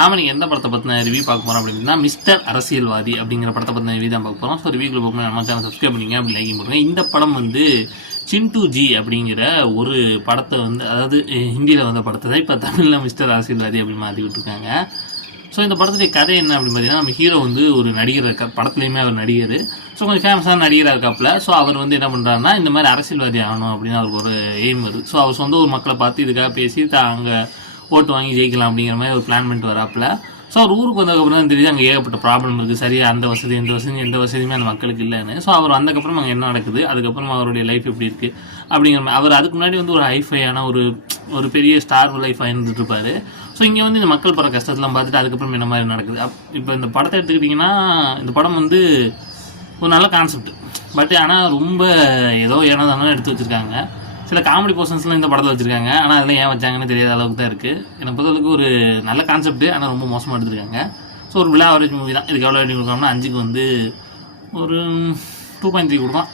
நாம நீங்கள் எந்த படத்தை பற்றின ரிவ்யூ பார்க்க போகிறோம் அப்படின்னா மிஸ்டர் அரசியல்வாதி அப்படிங்கிற படத்தை பற்றின ரிவ்யூ தான் பார்க்க போகிறோம். ஸோ ரிவ்யூக்குள்ள போகணும் நம்ம சேனல் சப்ஸ்கிரைப் பண்ணிங்க அப்படி லைக் பண்ணுங்க. இந்த படம் வந்து சிண்டு ஜி அப்படிங்கிற ஒரு படத்தை வந்து, அதாவது ஹிந்தியில் வந்த படத்தை தான் இப்போ தமிழில் மிஸ்டர் அரசியல்வாதி அப்படின்னு மாற்றி விட்டுருக்காங்க. ஸோ இந்த படத்துடைய கதை என்ன அப்படின்னு பார்த்தீங்கன்னா, நம்ம ஹீரோ வந்து ஒரு நடிகர் இருக்கார், படத்துலையுமே அவர் நடிகர். ஸோ கொஞ்சம் ஃபேமஸான நடிகராக இருக்காப்புல. ஸோ அவர் வந்து என்ன பண்ணுறாருன்னா, இந்த மாதிரி அரசியல்வாதி ஆகணும் அப்படின்னு அவருக்கு ஒரு எய்ம் வருது. ஸோ அவர் சொந்த ஊர் மக்களை பார்த்து இதுக்காக பேசி அங்கே ஓட்டு வாங்கி ஜெயிக்கலாம் அப்படிங்கிற மாதிரி ஒரு பிளான் பண்ணிட்டு வராப்புல. ஸோ அவர் ஊருக்கு வந்ததுக்கப்புறம் தான் தெரியுது அங்கே ஏகப்பட்ட ப்ராப்ளம் இருக்குது. சரியா அந்த வசதி எந்த வசதியுமே அந்த மக்களுக்கு இல்லைன்னு. ஸோ அவர் வந்ததுக்கப்புறம் அங்கே என்ன நடக்குது, அதுக்கப்புறம் அவருடைய லைஃப் எப்படி இருக்குது அப்படிங்கிற மாதிரி. அவர் அதுக்கு முன்னாடி வந்து ஒரு ஹைஃபையான ஒரு பெரிய ஸ்டார் லைஃபாக இருந்துட்டு இருப்பார். ஸோ இங்கே வந்து இந்த மக்கள் படுற கஷ்டத்தெல்லாம் பார்த்துட்டு அதுக்கப்புறம் என்ன மாதிரி நடக்குது. இப்போ இந்த படத்தை எடுத்துக்கிட்டிங்கன்னா, இந்த படம் வந்து ஒரு நல்ல கான்செப்ட். பட் ஆனால் ரொம்ப ஏதோ ஏனோ எடுத்து வச்சுருக்காங்க. சில காமெடி போர்ஷன்ஸ்லாம் இந்த படத்தில் வச்சுருக்காங்க. ஆனால் அதெல்லாம் ஏன் வச்சாங்கன்னு தெரியாத அளவுக்கு தான் இருக்குது. எனக்கு பொறுத்தளவுக்கு ஒரு நல்ல கான்செப்ட், ஆனால் ரொம்ப மோசமாக எடுத்துருக்காங்க. ஸோ ஒரு விழா அவரேஜ் மூவி தான். இதுக்கு எவ்வளோ ரேட்டிங் கொடுக்கணும்னா 5க்கு வந்து ஒரு 2.3 கொடுக்கலாம்.